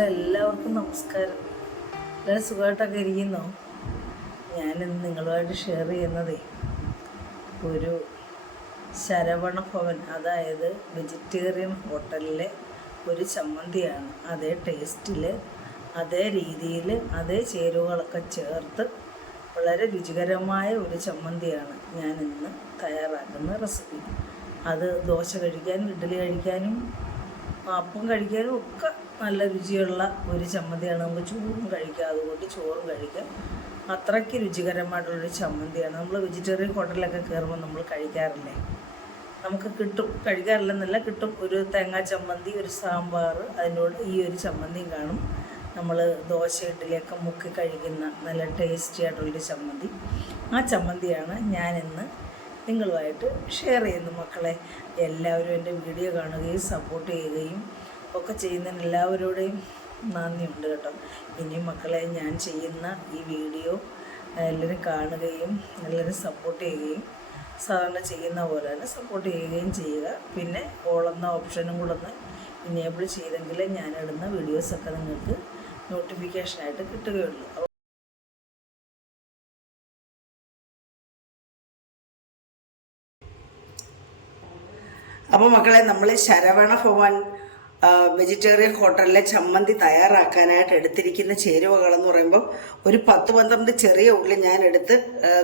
എല്ലാവർക്കും നമസ്കാരം. എല്ലാവരും സുഖമായിട്ടൊക്കെ ഇരിക്കുന്നോ. ഞാനിന്ന് നിങ്ങളുമായിട്ട് ഷെയർ ചെയ്യുന്നതേ ഒരു ശരവണ ഭവൻ അതായത് വെജിറ്റേറിയൻ ഹോട്ടലിലെ ഒരു ചമ്മന്തിയാണ്. അതേ ടേസ്റ്റിൽ അതേ രീതിയിൽ അതേ ചേരുവകളൊക്കെ ചേർത്ത് വളരെ രുചികരമായ ഒരു ചമ്മന്തിയാണ് ഞാൻ ഇന്ന് തയ്യാറാക്കുന്ന റെസിപ്പി അത് ദോശ കഴിക്കാനും ഇഡ്ഡലി കഴിക്കാനും അപ്പം കഴിക്കാനും ഒക്കെ നല്ല രുചിയുള്ള ഒരു ചമ്മന്തിയാണ്. നമുക്ക് ചോറും കഴിക്കാം അതുകൊണ്ട് ചോറും കഴിക്കാം അത്രയ്ക്ക് രുചികരമായിട്ടുള്ളൊരു ചമ്മന്തിയാണ്. നമ്മൾ വെജിറ്റേറിയൻ ഹോട്ടലിലൊക്കെ കയറുമ്പോൾ നമ്മൾ കഴിക്കാറില്ലേ? നമുക്ക് കിട്ടും. കഴിക്കാറില്ലെന്നല്ല കിട്ടും. ഒരു തേങ്ങാ ചമ്മന്തി ഒരു സാമ്പാർ അതിനോട് ഈ ഒരു ചമ്മന്തിയും കാണും. നമ്മൾ ദോശ ഇഡ്ഡലിയൊക്കെ മുക്കി കഴിക്കുന്ന നല്ല ടേസ്റ്റി ആയിട്ടുള്ളൊരു ചമ്മന്തി. ആ ചമ്മന്തിയാണ് ഞാൻ ഇന്ന് നിങ്ങളുമായിട്ട് ഷെയർ ചെയ്യുന്നു മക്കളെ. എല്ലാവരും എന്റെ വീഡിയോ കാണുകയും സപ്പോർട്ട് ചെയ്യുകയും ഒക്കെ ചെയ്യുന്നതിന് എല്ലാവരോടെയും നന്ദിയുണ്ട് കേട്ടോ. ഇനിയും മക്കളെ ഞാൻ ചെയ്യുന്ന ഈ വീഡിയോ എല്ലാവരും കാണുകയും എല്ലാവരും സപ്പോർട്ട് ചെയ്യുകയും സാധാരണ ചെയ്യുന്ന പോലെ തന്നെ സപ്പോർട്ട് ചെയ്യുകയും ചെയ്യുക. പിന്നെ ഓളെന്ന ഓപ്ഷനും കൂടെ ഒന്ന് ഇനേബിൾ ചെയ്തെങ്കിൽ ഞാനിടുന്ന വീഡിയോസൊക്കെ നിങ്ങൾക്ക് നോട്ടിഫിക്കേഷനായിട്ട് കിട്ടുകയുള്ളൂ. അപ്പോൾ മക്കളെ നമ്മൾ ശരവണ ഭവൻ വെജിറ്റേറിയൻ ഹോട്ടലിലെ ചമ്മന്തി തയ്യാറാക്കാനായിട്ട് എടുത്തിരിക്കുന്ന ചേരുവകളെന്ന് പറയുമ്പോൾ ഒരു പത്ത് പന്ത്രണ്ട് ചെറിയ ഉള്ളി ഞാൻ എടുത്ത്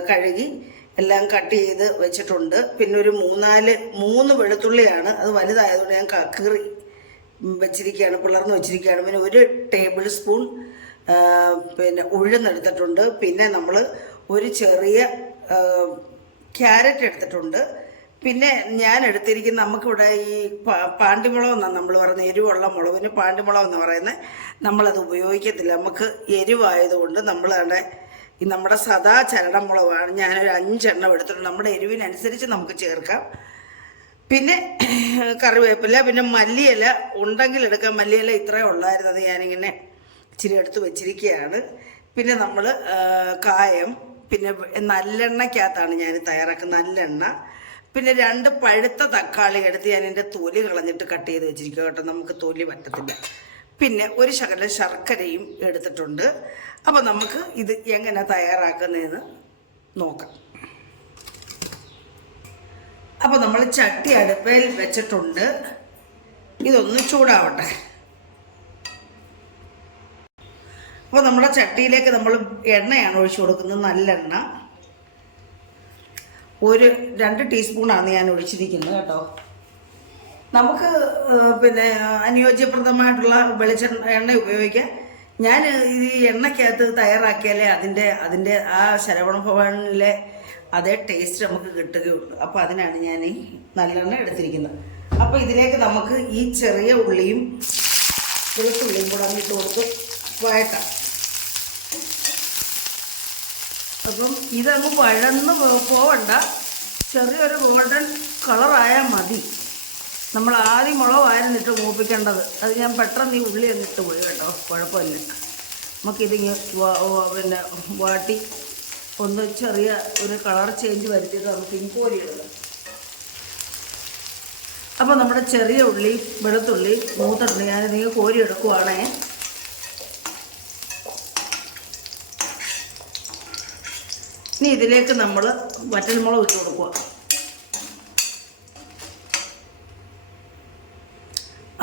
കഴുകി എല്ലാം കട്ട് ചെയ്ത് വെച്ചിട്ടുണ്ട്. പിന്നെ ഒരു മൂന്നാൽ മൂന്ന് വെളുത്തുള്ളിയാണ് അത് വലുതായതുകൊണ്ട് ഞാൻ കക്കറി കീറി വെച്ചിരിക്കുകയാണ് പിളർന്ന് വെച്ചിരിക്കുകയാണ്. പിന്നെ ഒരു ടേബിൾ സ്പൂൺ പിന്നെ ഉഴുന്നെടുത്തിട്ടുണ്ട്. പിന്നെ നമ്മൾ ഒരു ചെറിയ ക്യാരറ്റ് എടുത്തിട്ടുണ്ട്. പിന്നെ ഞാൻ എടുത്തിരിക്കുന്ന നമുക്കിവിടെ ഈ പാണ്ടിമുളക് എന്നാണ് നമ്മൾ പറയുന്നത് എരിവുള്ള മുളകിന് പാണ്ടിമുളക് എന്ന് പറയുന്നത്. നമ്മളത് ഉപയോഗിക്കത്തില്ല. നമുക്ക് എരിവായതുകൊണ്ട് നമ്മൾ ഈ നമ്മുടെ സദാ ചരണമുളകാണ് ഞാനൊരു അഞ്ചെണ്ണം എടുത്തിട്ടുണ്ട്. നമ്മുടെ എരിവിനനുസരിച്ച് നമുക്ക് ചേർക്കാം. പിന്നെ കറിവേപ്പില പിന്നെ മല്ലിയില ഉണ്ടെങ്കിൽ എടുക്കാം. മല്ലിയില ഇത്രയേ ഉള്ളായിരുന്നു. ഞാനിങ്ങനെ ഇച്ചിരി എടുത്ത് വെച്ചിരിക്കുകയാണ്. പിന്നെ നമ്മൾ കായം പിന്നെ നല്ലെണ്ണയ്ക്കകത്താണ് ഞാൻ തയ്യാറാക്കുന്നത്. നല്ലെണ്ണ. പിന്നെ രണ്ട് പഴുത്ത തക്കാളി എടുത്ത് ഞാൻ എന്റെ തൊലി കളഞ്ഞിട്ട് കട്ട് ചെയ്ത് വെച്ചിരിക്കുക കേട്ടോ. നമുക്ക് തൊലി പറ്റത്തില്ല. പിന്നെ ഒരു ശകലം ശർക്കരയും എടുത്തിട്ടുണ്ട്. അപ്പോൾ നമുക്ക് ഇത് എങ്ങനെ തയ്യാറാക്കുന്നതെന്ന് നോക്കാം. അപ്പോൾ നമ്മൾ ചട്ടി അടുപ്പയിൽ വെച്ചിട്ടുണ്ട്. ഇതൊന്ന് ചൂടാവട്ടെ. അപ്പോൾ നമ്മുടെ ചട്ടിയിലേക്ക് നമ്മൾ എണ്ണയാണ് ഒഴിച്ചു കൊടുക്കുന്നത്. നല്ലെണ്ണ. ഒരു രണ്ട് ടീസ്പൂണാണ് ഞാൻ ഒഴിച്ചിരിക്കുന്നത് കേട്ടോ. നമുക്ക് പിന്നെ അനുയോജ്യപ്രദമായിട്ടുള്ള വെളിച്ചെണ്ണ എണ്ണ ഉപയോഗിക്കാം. ഞാൻ ഈ എണ്ണയ്ക്കകത്ത് തയ്യാറാക്കിയാലേ അതിന്റെ അതിന്റെ ആ ശരവണ ഭവനിലെ അതേ ടേസ്റ്റ് നമുക്ക് കിട്ടുകയുള്ളൂ. അപ്പോൾ അതിനാണ് ഞാൻ ഈ നല്ലെണ്ണ എടുത്തിരിക്കുന്നത്. അപ്പോൾ ഇതിലേക്ക് നമുക്ക് ഈ ചെറിയ ഉള്ളിയും വെളുത്തുള്ളിയും കൂടെ ഇട്ട് കൊടുത്ത് വഴട്ടാം അപ്പം ഇതങ്ങ് വഴന്ന് പോവണ്ട. ചെറിയൊരു ഗോൾഡൻ കളറായാൽ മതി. നമ്മൾ ആദ്യം മുളകായിരുന്നിട്ട് മൂപ്പിക്കേണ്ടത്. അത് ഞാൻ പെട്ടെന്ന് ഈ ഉള്ളി എന്നിട്ട് പോയി കേട്ടോ. കുഴപ്പമില്ല. നമുക്കിതിങ്ങ് പിന്നെ വാട്ടി ഒന്ന് ചെറിയ ഒരു കളർ ചേഞ്ച് വരുത്തിയിട്ട് നമുക്ക് ഇൻക്വയറി ഇടണം അപ്പോൾ നമ്മുടെ ചെറിയ ഉള്ളി വെളുത്തുള്ളി മൂത്തിട്ടുണ്ട്. ഞാനിതിങ്ങ് കോരി എടുക്കുവാണേ. ഇനി ഇതിലേക്ക് നമ്മൾ വറ്റൽമുളക് ഇട്ട് കൊടുക്കുക.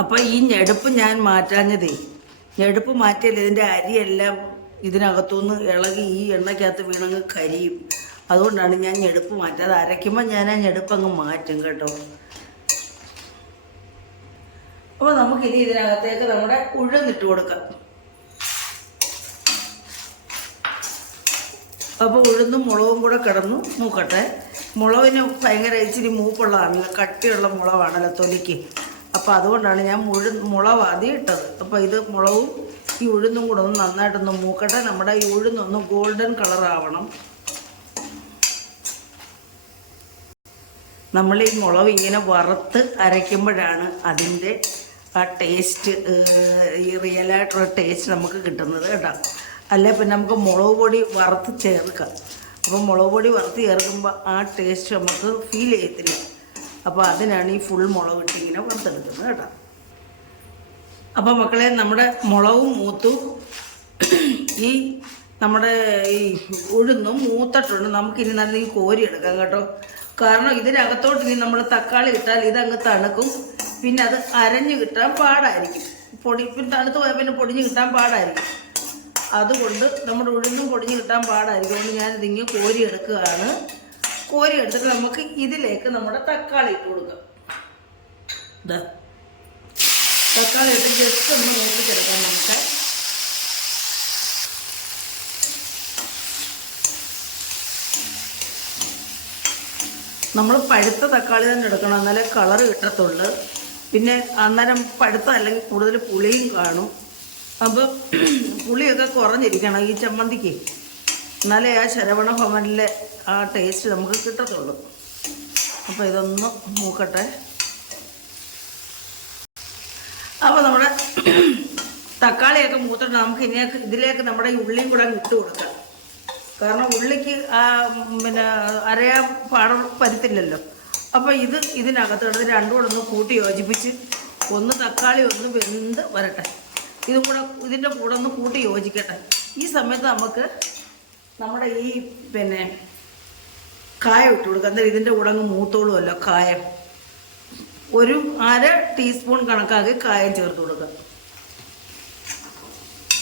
അപ്പോൾ ഈ ഞെടുപ്പ് ഞാൻ മാറ്റാഞ്ഞതേ ഞെടുപ്പ് മാറ്റിയാൽ ഇതിന്റെ അരിയെല്ലാം ഇതിനകത്തുനിന്ന് ഇളകി ഈ എണ്ണയ്ക്കകത്ത് വീണങ്ങ് കരിയും. അതുകൊണ്ടാണ് ഞാൻ ഞെടുപ്പ് മാറ്റാതെ അരയ്ക്കുമ്പോൾ ഞാൻ ആ ഞെടുപ്പ് അങ്ങ് മാറ്റും കേട്ടോ. അപ്പോൾ നമുക്കിനി ഇതിനകത്തേക്ക് നമ്മുടെ ഉഴുന്നിട്ട് കൊടുക്കാം. അപ്പോൾ ഉഴുന്നും മുളകും കൂടെ കിടന്നു മൂക്കട്ടെ. മുളകിന് ഭയങ്കര ഇച്ചിരി മൂപ്പുള്ളതാണല്ലോ കട്ടിയുള്ള മുളകാണല്ലോ തൊലിക്ക്. അപ്പോൾ അതുകൊണ്ടാണ് ഞാൻ മുഴു മുളക് ആദ്യം ഇട്ടത്. അപ്പോൾ ഇത് മുളകും ഈ ഉഴുന്നും കൂടെ ഒന്ന് നന്നായിട്ടൊന്ന് മൂക്കട്ടെ. നമ്മുടെ ഈ ഉഴുന്നൊന്ന് ഗോൾഡൻ കളറാവണം നമ്മൾ ഈ മുളക് ഇങ്ങനെ വറുത്ത് അരയ്ക്കുമ്പോഴാണ് അതിന്റെ ആ ടേസ്റ്റ് ഈ റിയലായിട്ടുള്ള ടേസ്റ്റ് നമുക്ക് കിട്ടുന്നത് കേട്ടോ. അല്ലെ? പിന്നെ നമുക്ക് മുളക് പൊടി വറുത്ത് ചേർക്കാം. അപ്പോൾ മുളക് പൊടി വറുത്ത് ചേർക്കുമ്പോൾ ആ ടേസ്റ്റ് നമുക്ക് ഫീൽ ചെയ്യത്തില്ല. അപ്പോൾ അതിനാണ് ഈ ഫുൾ മുളക് ഇട്ട് ഇങ്ങനെ വറുത്തെടുക്കുന്നത് കേട്ടോ. അപ്പോൾ മക്കളെ നമ്മുടെ മുളകും മൂത്തു ഈ നമ്മുടെ ഈ ഉഴുന്നും മൂത്തിട്ടുണ്ട്. നമുക്കിനി നല്ല ഈ കോരി എടുക്കാം കേട്ടോ. കാരണം ഇതിനകത്തോട്ട് ഇനി നമ്മൾ തക്കാളി ഇട്ടാൽ ഇതങ്ങ് തണുക്കും. പിന്നെ അത് അരഞ്ഞു കിട്ടാൻ പാടായിരിക്കും. പൊടി പിന്നെ തണുത്ത് പോയാൽ പിന്നെ പൊടിഞ്ഞ് കിട്ടാൻ പാടായിരിക്കും. അതുകൊണ്ട് നമ്മുടെ ഉഴുന്നും പൊടിഞ്ഞ് കിട്ടാൻ പാടായിരിക്കും. അതുകൊണ്ട് ഞാനിതിങ്ങ് കോരി എടുക്കുകയാണ്. കോരി എടുത്തിട്ട് നമുക്ക് ഇതിലേക്ക് നമ്മുടെ തക്കാളി ഇട്ട് കൊടുക്കാം. തക്കാളി ഇട്ട് ജസ്റ്റ് ഒന്ന് നോക്കിച്ചെടുക്കാം നമുക്ക്. നമ്മൾ പഴുത്ത തക്കാളി തന്നെ എടുക്കണം. എന്നാലേ കളറ് കിട്ടത്തുള്ളൂ. പിന്നെ അന്നേരം പഴുത്ത അല്ലെങ്കിൽ കൂടുതൽ പുളിയും കാണും. അപ്പോൾ പുളിയൊക്കെ കുറഞ്ഞിരിക്കണം ഈ ചമ്മന്തിക്ക്. എന്നാലേ ആ ശരവണ ഭവനിലെ ആ ടേസ്റ്റ് നമുക്ക് കിട്ടത്തുള്ളൂ. അപ്പോൾ ഇതൊന്ന് മൂക്കട്ടെ. അപ്പോൾ നമ്മുടെ തക്കാളിയൊക്കെ മൂത്തിട്ട് നമുക്ക് ഇനി ഇതിലേക്ക് നമ്മുടെ ഈ ഉള്ളിയും കൂടെ ഇട്ട് കൊടുക്കാം. കാരണം ഉള്ളിക്ക് ആ പിന്നെ അരയാ പാടം പരുത്തില്ലല്ലോ അപ്പോൾ ഇത് ഇതിനകത്ത് കിടന്ന് രണ്ടും കൂടെ ഒന്ന് കൂട്ടി യോജിപ്പിച്ച് ഒന്ന് തക്കാളി ഒന്ന് വെന്ത് വരട്ടെ. ഇതും കൂടെ ഇതിന്റെ കൂടെ ഒന്ന് കൂട്ടി യോജിക്കട്ടെ. ഈ സമയത്ത് നമുക്ക് നമ്മുടെ ഈ പിന്നെ കായം ഇട്ട് കൊടുക്കാം. അന്നേരം ഇതിന്റെ കൂടെ അങ്ങ് മൂത്തോളുമല്ലോ കായം. ഒരു അര ടീസ്പൂൺ കണക്കാക്കി കായം ചേർത്ത് കൊടുക്കുക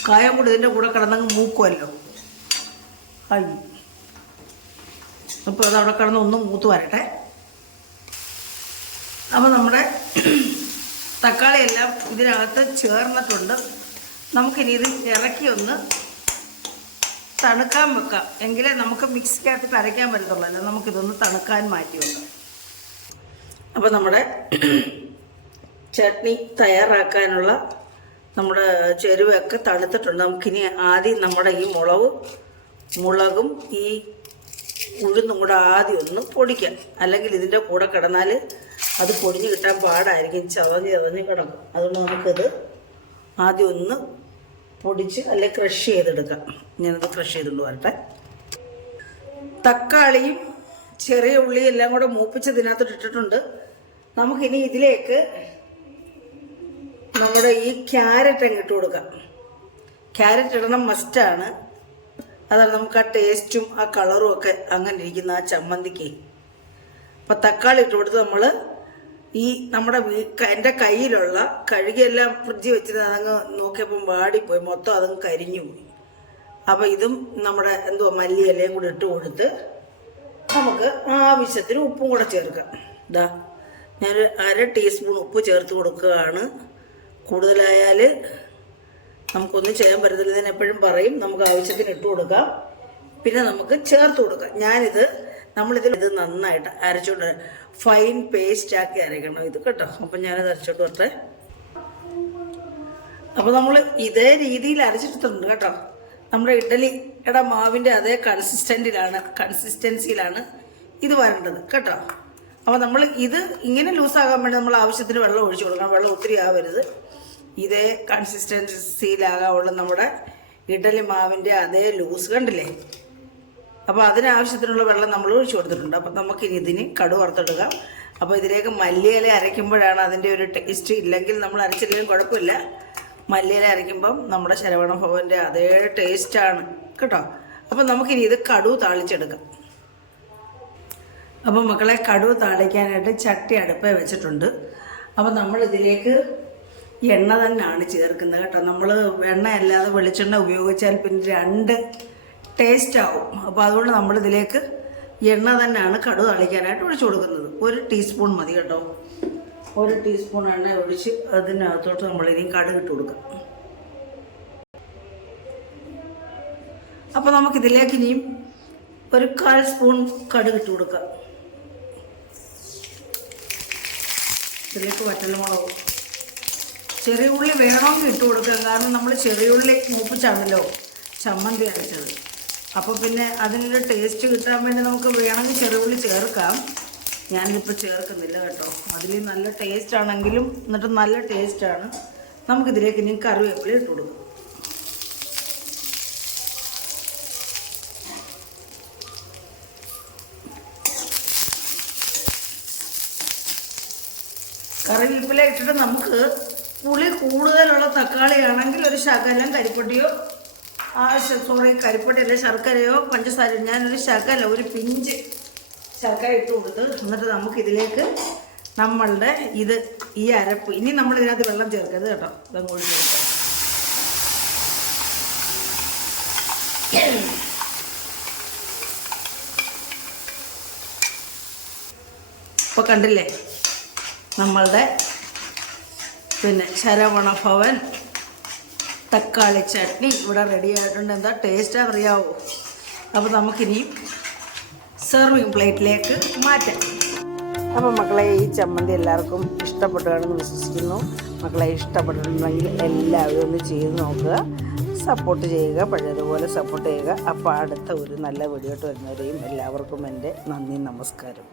കായം കൂടി ഇതിന്റെ കൂടെ കിടന്നങ്ങ് മൂക്കുമല്ലോ. ആയി അപ്പോൾ അത് അവിടെ കിടന്ന് ഒന്ന് മൂത്ത് വരട്ടെ. അപ്പോൾ നമ്മുടെ തക്കാളിയെല്ലാം ഇതിനകത്ത് ചേർന്നിട്ടുണ്ട്. നമുക്കിനി ഇത് ഇറക്കി ഒന്ന് തണുക്കാൻ വെക്കാം. എങ്കിലേ നമുക്ക് മിക്സിക്കകത്ത് അരയ്ക്കാൻ പറ്റത്തുള്ളൂ അല്ല നമുക്കിതൊന്ന് തണുക്കാൻ മാറ്റി വെക്കാം. അപ്പോൾ നമ്മുടെ ചട്നി തയ്യാറാക്കാനുള്ള നമ്മുടെ ചെരുവൊക്കെ തണുത്തിട്ടുണ്ട്. നമുക്കിനി ആദ്യം നമ്മുടെ ഈ മുളക് മുളകും ഈ ഉഴുന്നും കൂടെ ആദ്യം ഒന്ന് പൊടിക്കാം. അല്ലെങ്കിൽ ഇതിന്റെ കൂടെ കിടന്നാൽ അത് പൊടിഞ്ഞ് കിട്ടാൻ പാടായിരിക്കും. ചതഞ്ഞ് ചതഞ്ഞ് കിടക്കും. അതുകൊണ്ട് നമുക്കിത് ആദ്യം ഒന്ന് പൊടിച്ച് അല്ലെ ക്രഷ് ചെയ്തെടുക്കാം. ഞാനത് ക്രഷ് ചെയ്തുകൊണ്ട് വരട്ടെ. തക്കാളിയും ചെറിയ ഉള്ളിയും എല്ലാം കൂടെ മൂപ്പിച്ച് ഇതിനകത്തോട്ട് ഇട്ടിട്ടുണ്ട്. നമുക്കിനി ഇതിലേക്ക് നമ്മുടെ ഈ ക്യാരറ്റ് അങ്ങ് ഇട്ട് കൊടുക്കാം. ക്യാരറ്റ് ഇടണം മസ്റ്റാണ് അതാണ് നമുക്ക് ആ ടേസ്റ്റും ആ കളറും ഒക്കെ അങ്ങനെ ഇരിക്കുന്ന ആ ചമ്മന്തിക്ക്. അപ്പം തക്കാളി ഇട്ട് കൊടുത്ത് നമ്മൾ ഈ നമ്മുടെ വീ എന്റെ കയ്യിലുള്ള കഴുകിയെല്ലാം ഫ്രിഡ്ജിൽ വെച്ചിട്ട് അതങ്ങ് നോക്കിയപ്പം വാടിപ്പോയി. മൊത്തം അതങ്ങ് കരിഞ്ഞു പോയി. അപ്പം ഇതും നമ്മുടെ എന്തോ മല്ലിയിലയും കൂടി ഇട്ട് കൊടുത്ത് നമുക്ക് ആവശ്യത്തിന് ഉപ്പും കൂടെ ചേർക്കാം. ഇതാ ഞാൻ അര ടീസ്പൂൺ ഉപ്പ് ചേർത്ത് കൊടുക്കുകയാണ്. കൂടുതലായാൽ നമുക്കൊന്നും ചെയ്യാൻ പറ്റത്തില്ല ഞാൻ എപ്പോഴും പറയും. നമുക്ക് ആവശ്യത്തിന് ഇട്ട് കൊടുക്കാം. പിന്നെ നമുക്ക് ചേർത്ത് കൊടുക്കാം. ഞാനിത് നമ്മളിതിൽ ഇത് നന്നായിട്ട് അരച്ചുകൊണ്ട് ഫൈൻ പേസ്റ്റ് ആക്കി അരയ്ക്കണം ഇത് കേട്ടോ. അപ്പം ഞാനത് അരച്ചോട്ട് വരട്ടെ. അപ്പോൾ നമ്മൾ ഇതേ രീതിയിൽ അരച്ചെടുത്തിട്ടുണ്ട് കേട്ടോ. നമ്മുടെ ഇഡലിയുടെ മാവിന്റെ അതേ കൺസിസ്റ്റന്റിലാണ് കൺസിസ്റ്റൻസിയിലാണ് ഇത് വരേണ്ടത് കേട്ടോ. അപ്പോൾ നമ്മൾ ഇത് ഇങ്ങനെ ലൂസാകാൻ വേണ്ടി നമ്മൾ ആവശ്യത്തിന് വെള്ളം ഒഴിച്ചു കൊടുക്കണം. വെള്ളം ഒത്തിരി ആവരുത്. ഇതേ കൺസിസ്റ്റൻസിയിലാകാവുള്ള നമ്മുടെ ഇഡലി മാവിന്റെ അതേ ലൂസ് കണ്ടില്ലേ? അപ്പോൾ അതിനാവശ്യത്തിനുള്ള വെള്ളം നമ്മൾ ഒഴിച്ചു കൊടുത്തിട്ടുണ്ട്. അപ്പോൾ നമുക്കിനി ഇതിന് കടു വറുത്തെടുക്കുക അപ്പോൾ ഇതിലേക്ക് മല്ലിയില അരയ്ക്കുമ്പോഴാണ് അതിന്റെ ഒരു ടേസ്റ്റ് ഇല്ലെങ്കിൽ നമ്മൾ അരച്ചില്ലെങ്കിലും കുഴപ്പമില്ല. മല്ലിയില അരയ്ക്കുമ്പം നമ്മുടെ ശരവണ ഭവന്റെ അതേ ആണ്. കേട്ടോ? അപ്പോൾ നമുക്കിനി ഇത് കടു താളിച്ചെടുക്കാം. അപ്പോൾ മക്കളെ കടു താളിക്കാനായിട്ട് ചട്ടി അടുപ്പേ വെച്ചിട്ടുണ്ട്. അപ്പോൾ നമ്മൾ ഇതിലേക്ക് എണ്ണ തന്നെയാണ് ചേർക്കുന്നത് കേട്ടോ. നമ്മൾ എണ്ണ അല്ലാതെ വെളിച്ചെണ്ണ ഉപയോഗിച്ചാൽ പിന്നെ രണ്ട് ടേസ്റ്റ് ആവും. അപ്പോൾ അതുകൊണ്ട് നമ്മൾ ഇതിലേക്ക് എണ്ണ തന്നെയാണ് കടുക് തളിക്കാനായിട്ട് ഒഴിച്ചു കൊടുക്കുന്നത്. ഒരു ടീസ്പൂൺ മതി കേട്ടോ. ഒരു ടീസ്പൂൺ എണ്ണ ഒഴിച്ച് അതിനകത്തോട്ട് നമ്മൾ ഇനി കടുക് ഇട്ട് കൊടുക്കാം. അപ്പോൾ നമുക്കിതിലേക്ക് ഇനിയും ഒരു കാൽ സ്പൂൺ കടുക് ഇട്ട് കൊടുക്കാം. ഇതിലേക്ക് വറ്റൽമുളക് ചെറിയ ഉള്ളി വേണമെങ്കിൽ ഇട്ട് കൊടുക്കാം. കാരണം നമ്മൾ ചെറിയ ഉള്ളി മൂപ്പിച്ചാണല്ലോ ചമ്മന്തി അരച്ചത്. അപ്പോൾ പിന്നെ അതിനൊരു ടേസ്റ്റ് കിട്ടാൻ വേണ്ടി നമുക്ക് വേണമെങ്കിൽ ചെറുപുള്ളി ചേർക്കാം. ഞാനിപ്പോൾ ചേർക്കുന്നില്ല കേട്ടോ. അതിൽ നല്ല ടേസ്റ്റ് ആണെങ്കിലും എന്നിട്ട് നല്ല ടേസ്റ്റാണ് നമുക്കിതിലേക്ക് ഇനി കറിവേപ്പില ഇട്ട് കൊടുക്കാം. കറിവേപ്പില ഇട്ടിട്ട് നമുക്ക് പുളി കൂടുതലുള്ള തക്കാളിയാണെങ്കിൽ ഒരു ശകലം കരിപ്പൊട്ടിയോ ആ സോറി കരിപ്പൊട്ടിയല്ല ശർക്കരയോ പഞ്ചസാരയോ ഞാനൊരു ശർക്കര ഒരു പിഞ്ച് ശർക്കര ഇട്ട് കൊടുത്ത് എന്നിട്ട് നമുക്ക് ഇതിലേക്ക് നമ്മളുടെ ഇത് ഈ അരപ്പ്. ഇനി നമ്മൾ ഇതിനകത്ത് വെള്ളം ചേർക്കരുത് കേട്ടോ. ഇതങ്ങോട്ട് ചേർക്കാം ഇപ്പോൾ കണ്ടില്ലേ? നമ്മളുടെ പിന്നെ ശരവണ ഭവൻ തക്കാളി ചട്നി ഇവിടെ റെഡി ആയിട്ടുണ്ട്. എന്താ ടേസ്റ്റ് അറിയാവോ? അപ്പോൾ നമുക്കിനിയും സെർവിങ് പ്ലേറ്റിലേക്ക് മാറ്റാം. അപ്പം മക്കളെ ഈ ചമ്മന്തി എല്ലാവർക്കും ഇഷ്ടപ്പെട്ടുകയാണെന്ന് വിശ്വസിക്കുന്നു. മക്കളെ ഇഷ്ടപ്പെട്ടിട്ടുണ്ടെങ്കിൽ എല്ലാവരും ഒന്ന് ചെയ്ത് നോക്കുക. സപ്പോർട്ട് ചെയ്യുക പഴയതുപോലെ സപ്പോർട്ട് ചെയ്യുക. അപ്പോൾ അടുത്ത ഒരു നല്ല വീഡിയോട്ട് വരുന്നവരെയും എല്ലാവർക്കും എന്റെ നന്ദി നമസ്കാരം.